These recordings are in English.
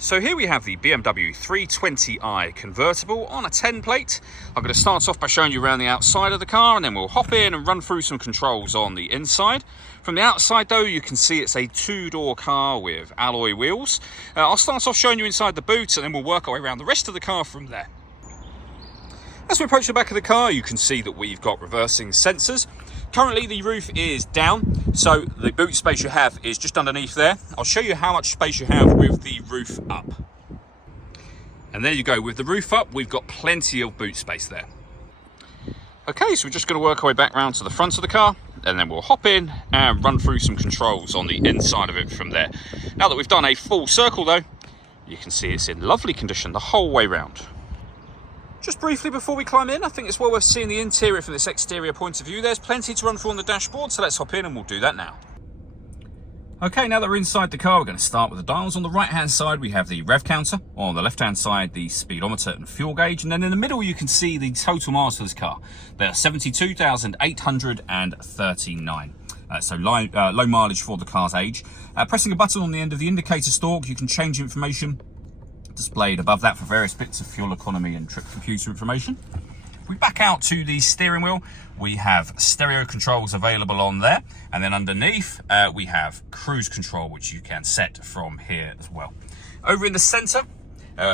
So here we have the BMW 320i convertible on a 10 plate. I'm going to start off by showing you around the outside of the car, and then we'll hop in and run through some controls on the inside. From the outside though, you can see it's a two-door car with alloy wheels. I'll start off showing you inside the boot, and then we'll work our way around the rest of the car from there. As we approach the back of the car, you can see that we've got reversing sensors. Currently the roof is down, so the boot space you have is just underneath there. I'll show you how much space you have with the roof up. And there you go, with the roof up, we've got plenty of boot space there. Okay, so we're just going to work our way back round to the front of the car, and then we'll hop in and run through some controls on the inside of it from there. Now that we've done a full circle though, you can see it's in lovely condition the whole way round. Just briefly before we climb in, I think it's well worth seeing the interior from this exterior point of view. There's plenty to run through on the dashboard, so let's hop in and we'll do that now. Okay, now that we're inside the car, we're going to start with the dials. On the right-hand side, we have the rev counter. On the left-hand side, the speedometer and fuel gauge. And then in the middle, you can see the total miles for this car. They're 72,839. So low mileage for the car's age. Pressing a button on the end of the indicator stalk, you can change information displayed above that for various bits of fuel economy and trip computer information. If we back out to the steering wheel, we have stereo controls available on there, and then underneath we have cruise control, which you can set from here as well. Over in the center,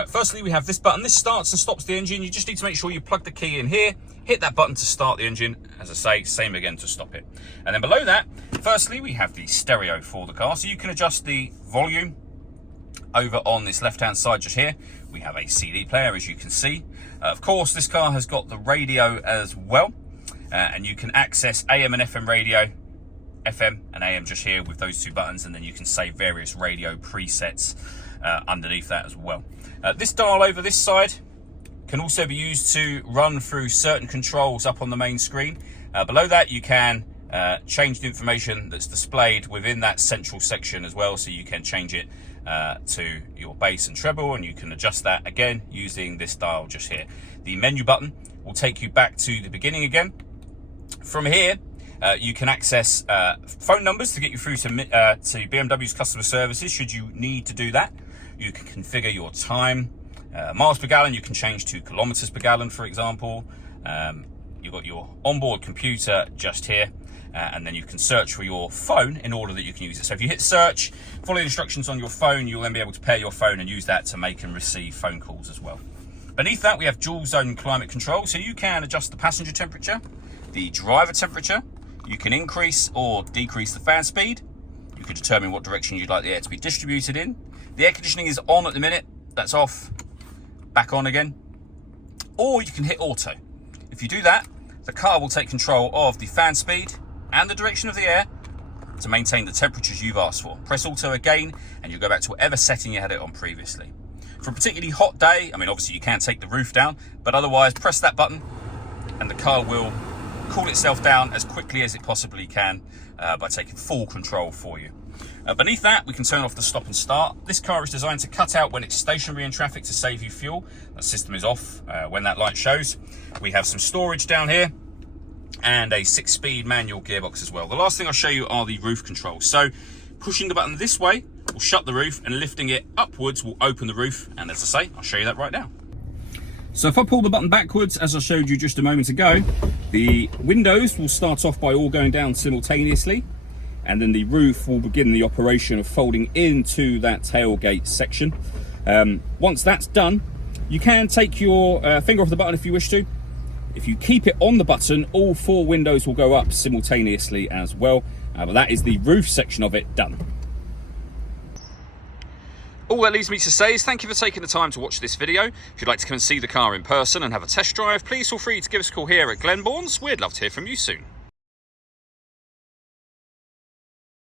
firstly we have this button. This starts and stops the engine. You just need to make sure you plug the key in here, hit that button to start the engine. As I say, same again to stop it. And then below that, firstly we have the stereo for the car, so you can adjust the volume. Over on this left-hand side just here, we have a CD player, as you can see. Of course, this car has got the radio as well, and you can access AM and FM radio, FM and AM just here with those two buttons, and then you can save various radio presets underneath that as well. This dial over this side can also be used to run through certain controls up on the main screen. Below that, you can change the information that's displayed within that central section as well, so you can change it to your bass and treble, and you can adjust that again using this dial just here. The menu button will take you back to the beginning again. From here, you can access phone numbers to get you through to BMW's customer services should you need to do that. You can configure your time, miles per gallon. You can change to kilometers per gallon, for example. You've got your onboard computer just here. And then you can search for your phone in order that you can use it. So if you hit search, follow the instructions on your phone, you'll then be able to pair your phone and use that to make and receive phone calls as well. Beneath that, we have dual zone climate control. So you can adjust the passenger temperature, the driver temperature. You can increase or decrease the fan speed. You can determine what direction you'd like the air to be distributed in. The air conditioning is on at the minute. That's off, back on again. Or you can hit auto. If you do that, the car will take control of the fan speed and the direction of the air to maintain the temperatures you've asked for. Press auto again and you'll go back to whatever setting you had it on previously. For a particularly hot day, I mean obviously you can take the roof down, but otherwise press that button and the car will cool itself down as quickly as it possibly can by taking full control for you. Beneath that, we can turn off the stop and start. This car is designed to cut out when it's stationary in traffic to save you fuel. That system is off when that light shows. We have some storage down here and a 6-speed manual gearbox as well. The last thing I'll show you are the roof controls. So pushing the button this way will shut the roof, and lifting it upwards will open the roof. And as I say, I'll show you that right now. So if I pull the button backwards, as I showed you just a moment ago, the windows will start off by all going down simultaneously, and then the roof will begin the operation of folding into that tailgate section. Once that's done, you can take your finger off the button if you wish to. If you keep it on the button, all 4 windows will go up simultaneously as well. But that is the roof section of it done. All that leaves me to say is thank you for taking the time to watch this video. If you'd like to come and see the car in person and have a test drive, please feel free to give us a call here at Glenbourne's. We'd love to hear from you soon.